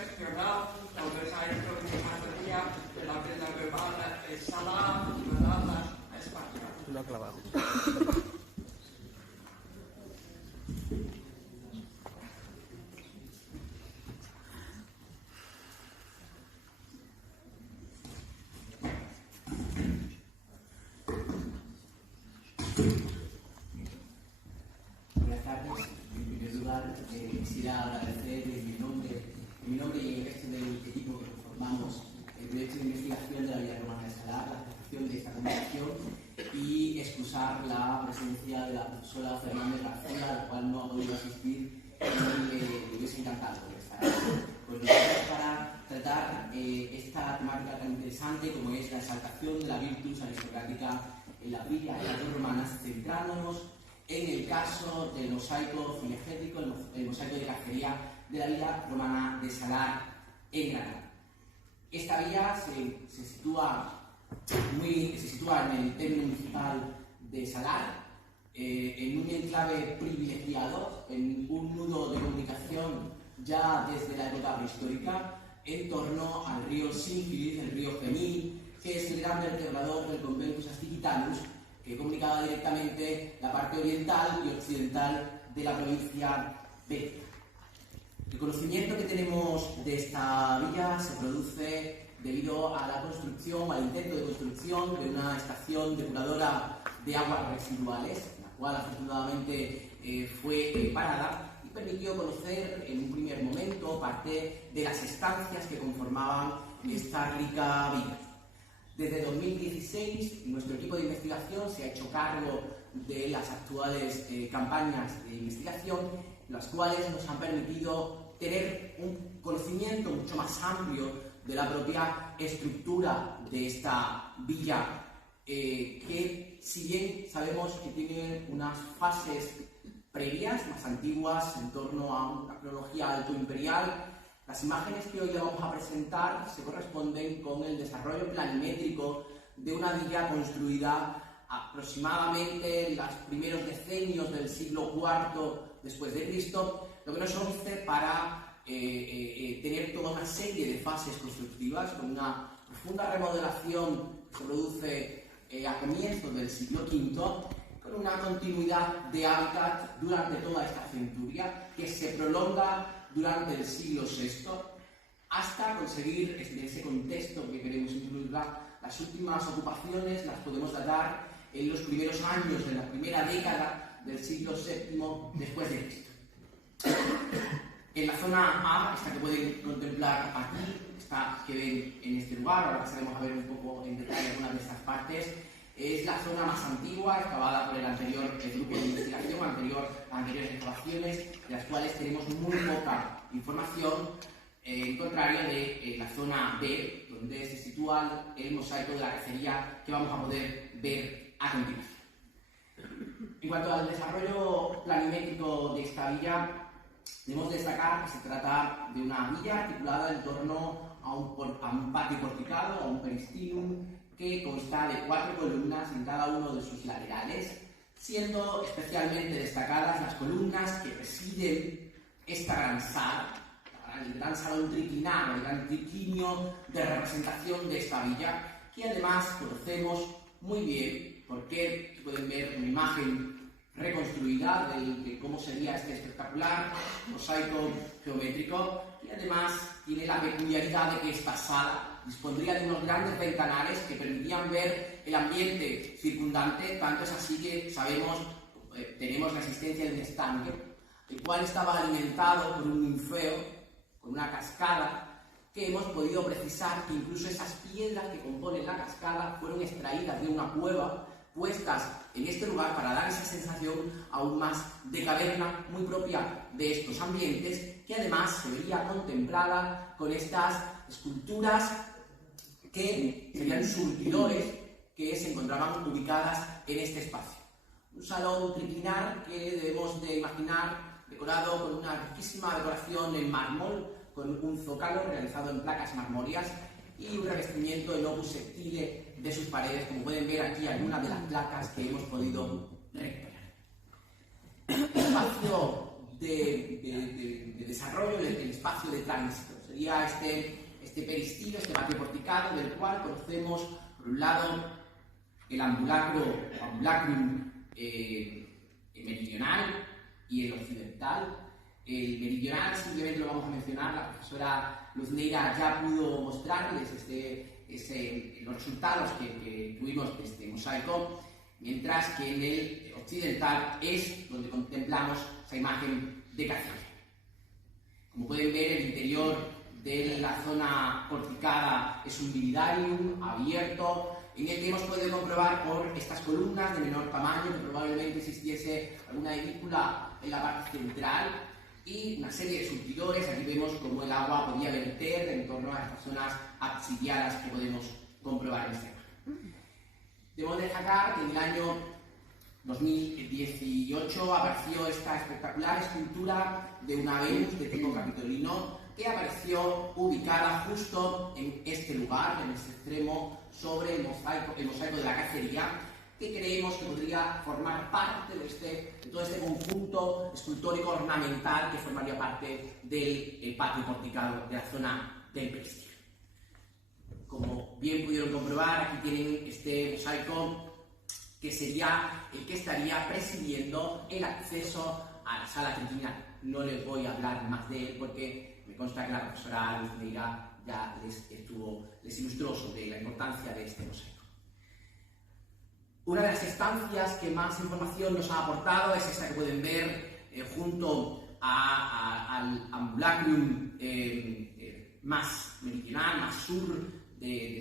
excepcional el desarrollo de materia de la vida verbal de Salah llevada a España. Lo ha clavado. Buenas tardes. En primer lugar, quisiera agradecer en mi nombre y en el resto del equipo que conformamos el proyecto de investigación de la Villa Romana de Salar, la recepción de esta conversación y excusar la presencia de la profesora Fernández García, la cual no ha podido asistir y le hubiese encantado estar aquí. Pues nosotros para tratar esta temática tan interesante como es la exaltación de la virtus aristocrática en la Villa de las Romanas, centrándonos en el caso del mosaico cinegético, el mosaico de cacería de la Villa Romana de Salar en Granada. Esta villa se sitúa en el término municipal de Salar, en un enclave privilegiado, en un nudo de comunicación ya desde la época prehistórica, en torno al río Sínfilis, el río Genil, que es el gran vertebrador del Conventus Astigitanus, que comunicaba directamente la parte oriental y occidental de la provincia de. El conocimiento que tenemos de esta villa se produce debido a la construcción, al intento de construcción de una estación depuradora de aguas residuales, la cual afortunadamente fue parada y permitió conocer en un primer momento parte de las estancias que conformaban esta rica villa. Desde 2016, nuestro equipo de investigación se ha hecho cargo de las actuales campañas de investigación, las cuales nos han permitido tener un conocimiento mucho más amplio de la propia estructura de esta villa, que si bien sabemos que tiene unas fases previas, más antiguas, en torno a una cronología alto imperial, las imágenes que hoy le vamos a presentar se corresponden con el desarrollo planimétrico de una villa construida aproximadamente en los primeros decenios del siglo IV después de Cristo, lo que nos ofrece para tener toda una serie de fases constructivas con una profunda remodelación que se produce a comienzos del siglo V, con una continuidad de hábitat durante toda esta centuria que se prolonga durante el siglo VI, hasta conseguir, en ese contexto que queremos incluir, las últimas ocupaciones las podemos datar en los primeros años de la primera década del siglo VII después de Cristo. En la zona A, esta que pueden contemplar aquí, esta que ven en este lugar, ahora pasaremos a ver un poco en detalle algunas de estas partes, es la zona más antigua, excavada por el anterior grupo de investigación, anteriores excavaciones, de las cuales tenemos muy poca información, en contrario de la zona B, donde se sitúa el mosaico de la cacería que vamos a poder ver a continuación. En cuanto al desarrollo planimétrico de esta villa, debemos destacar que se trata de una villa articulada en torno a un patio porticado, a un peristinum, que consta de 4 columnas en cada uno de sus laterales, siendo especialmente destacadas las columnas que presiden esta gran sala, el gran salón triclinario, el gran triclinio de representación de esta villa, que además conocemos muy bien, porque pueden ver una imagen reconstruida de cómo sería este espectacular mosaico geométrico, y además tiene la peculiaridad de que esta sala dispondría de unos grandes ventanales que permitían ver el ambiente circundante, tanto es así que sabemos, tenemos la existencia de un estanque, el cual estaba alimentado por un ninfeo, con una cascada, que hemos podido precisar que incluso esas piedras que componen la cascada fueron extraídas de una cueva, puestas en este lugar para dar esa sensación aún más de caverna muy propia de estos ambientes, que además se vería contemplada con estas esculturas que serían surtidores que se encontraban ubicadas en este espacio. Un salón triclinar que debemos de imaginar decorado con una riquísima decoración en mármol, con un zócalo realizado en placas marmóreas y un revestimiento en opus sectile de sus paredes, como pueden ver aquí algunas de las placas que hemos podido recuperar. El espacio de desarrollo, el espacio de tránsito, sería sería este peristilo, este patio porticado, del cual conocemos, por un lado, el ambulacrum meridional y el occidental. El meridional simplemente lo vamos a mencionar, la profesora Luz Neira ya pudo mostrarles los resultados que tuvimos de este mosaico, mientras que en el occidental es donde contemplamos esa imagen de Cacería. Como pueden ver, el interior de la zona porticada es un viridarium abierto, en el que hemos podido comprobar por estas columnas de menor tamaño que probablemente existiese alguna edícula en la parte central y una serie de surtidores. Aquí vemos cómo el agua podía verter en torno a estas zonas absidiadas que podemos comprobar en este mapa. Debemos destacar que en el año 2018 apareció esta espectacular escultura de una Venus de tipo capitolino que apareció ubicada justo en este lugar, en este extremo, sobre el mosaico de la Cacería, que creemos que podría formar parte de todo este conjunto escultórico ornamental que formaría parte del patio porticado de la zona del Peristilo. Como bien pudieron comprobar, aquí tienen este mosaico que sería el que estaría presidiendo el acceso a la sala triquinal. No les voy a hablar más de él porque me consta que la profesora Luz Neira ya les ilustró sobre la importancia de este mosaico. Una de las estancias que más información nos ha aportado es esta que pueden ver junto al ambulacrum más meridional, más sur de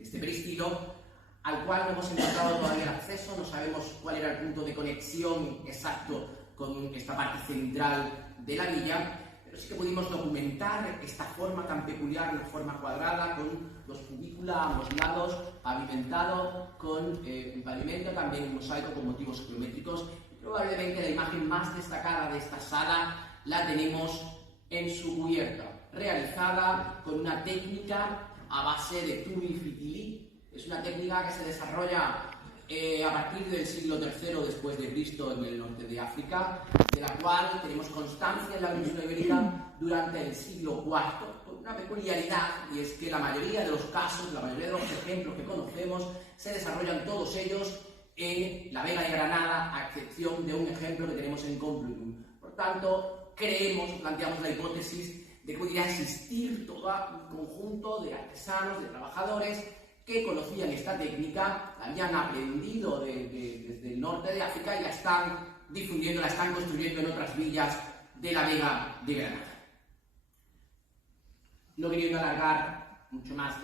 este peristilo, al cual no hemos encontrado todavía el acceso, no sabemos cuál era el punto de conexión exacto con esta parte central de la villa, pero sí que pudimos documentar esta forma tan peculiar, una forma cuadrada, con dos cubículas a ambos lados, pavimentado con un pavimento, también un mosaico con motivos geométricos. Probablemente la imagen más destacada de esta sala la tenemos en su cubierta, realizada con una técnica a base de turifitili. Es una técnica que se desarrolla a partir del siglo III después de Cristo en el norte de África, de la cual tenemos constancia en la península ibérica durante el siglo IV, con una peculiaridad, y es que la mayoría de los casos, la mayoría de los ejemplos que conocemos, se desarrollan todos ellos en la Vega de Granada, a excepción de un ejemplo que tenemos en Complutum. Por tanto, planteamos la hipótesis de que pudiera existir todo un conjunto de artesanos, de trabajadores, que conocían esta técnica, la habían aprendido desde el norte de África y la están difundiendo, la están construyendo en otras villas de la Vega de Granada. No queriendo alargar mucho más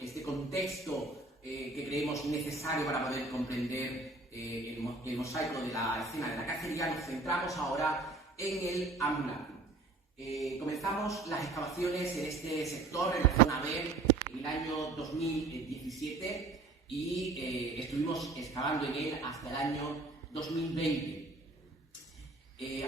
este contexto que creemos necesario para poder comprender el mosaico de la escena de la Cacería, nos centramos ahora en el ambulacrum. Comenzamos las excavaciones en este sector, en la zona B, en el año 2017 y estuvimos excavando en él hasta el año 2020.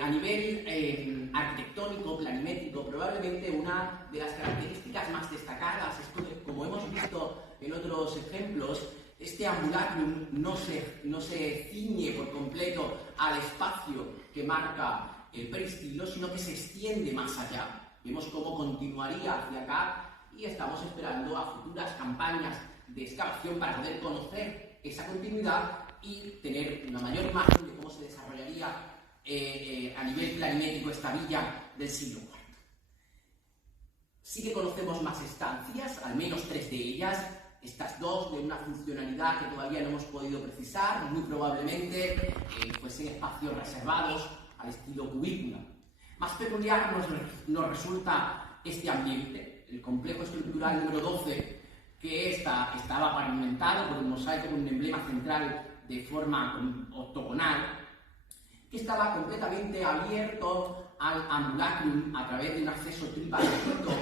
A nivel arquitectónico, planimétrico, probablemente una de las características más destacadas es que, como hemos visto en otros ejemplos, este ambulacrum no se ciñe por completo al espacio que marca el peristilo, sino que se extiende más allá. Vemos cómo continuaría hacia acá y estamos esperando a futuras campañas de excavación para poder conocer esa continuidad y tener una mayor imagen de cómo se desarrollaría a nivel planimétrico esta villa del siglo IV. Sí que conocemos más estancias, al menos 3 de ellas, estas 2 de una funcionalidad que todavía no hemos podido precisar, muy probablemente fuesen espacios reservados al estilo cubícula. Más peculiar nos resulta este ambiente, el complejo estructural número 12, que estaba pavimentado por un mosaico con un emblema central de forma octogonal, que estaba completamente abierto al ambulacrum a través de un acceso tripartito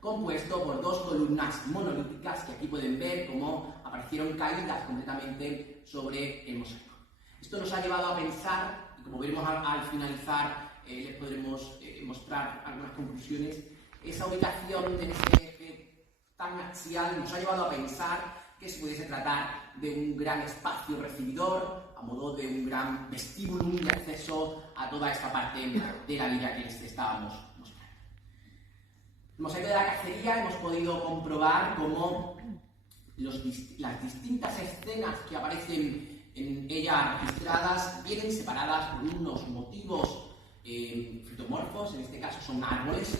compuesto por 2 columnas monolíticas que aquí pueden ver cómo aparecieron caídas completamente sobre el mosaico. Esto nos ha llevado a pensar, y como veremos al finalizar, les podremos mostrar algunas conclusiones. Esa ubicación de ese eje tan axial nos ha llevado a pensar que se pudiese tratar de un gran espacio recibidor, a modo de un gran vestíbulo de acceso a toda esta parte de la villa que les estábamos mostrando. el mosaico de la cacería hemos podido comprobar cómo las distintas escenas que aparecen en ella registradas vienen separadas por unos motivos fitomorfos, en este caso son árboles.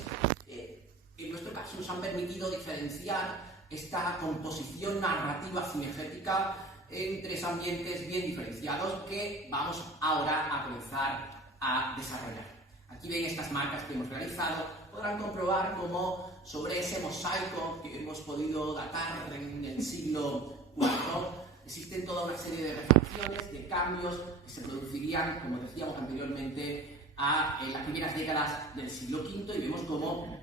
En nuestro caso nos han permitido diferenciar esta composición narrativa cinegética en tres ambientes bien diferenciados que vamos ahora a comenzar a desarrollar. Aquí ven estas marcas que hemos realizado, podrán comprobar cómo sobre ese mosaico que hemos podido datar en el siglo IV existen toda una serie de refacciones, de cambios que se producirían, como decíamos anteriormente, en las primeras décadas del siglo V, y vemos cómo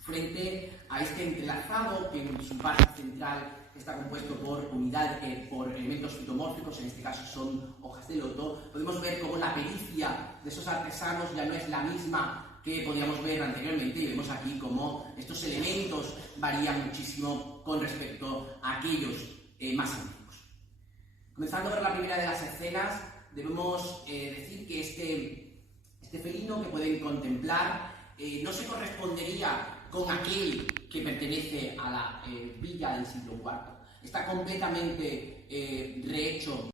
frente a este entrelazado que en su parte central está compuesto por elementos fitomórficos, en este caso son hojas de loto, podemos ver cómo la pericia de esos artesanos ya no es la misma que podíamos ver anteriormente, y vemos aquí cómo estos elementos varían muchísimo con respecto a aquellos más antiguos. Comenzando por la primera de las escenas, debemos decir que este felino que pueden contemplar no se correspondería con aquel que pertenece a la villa del siglo IV. Está completamente rehecho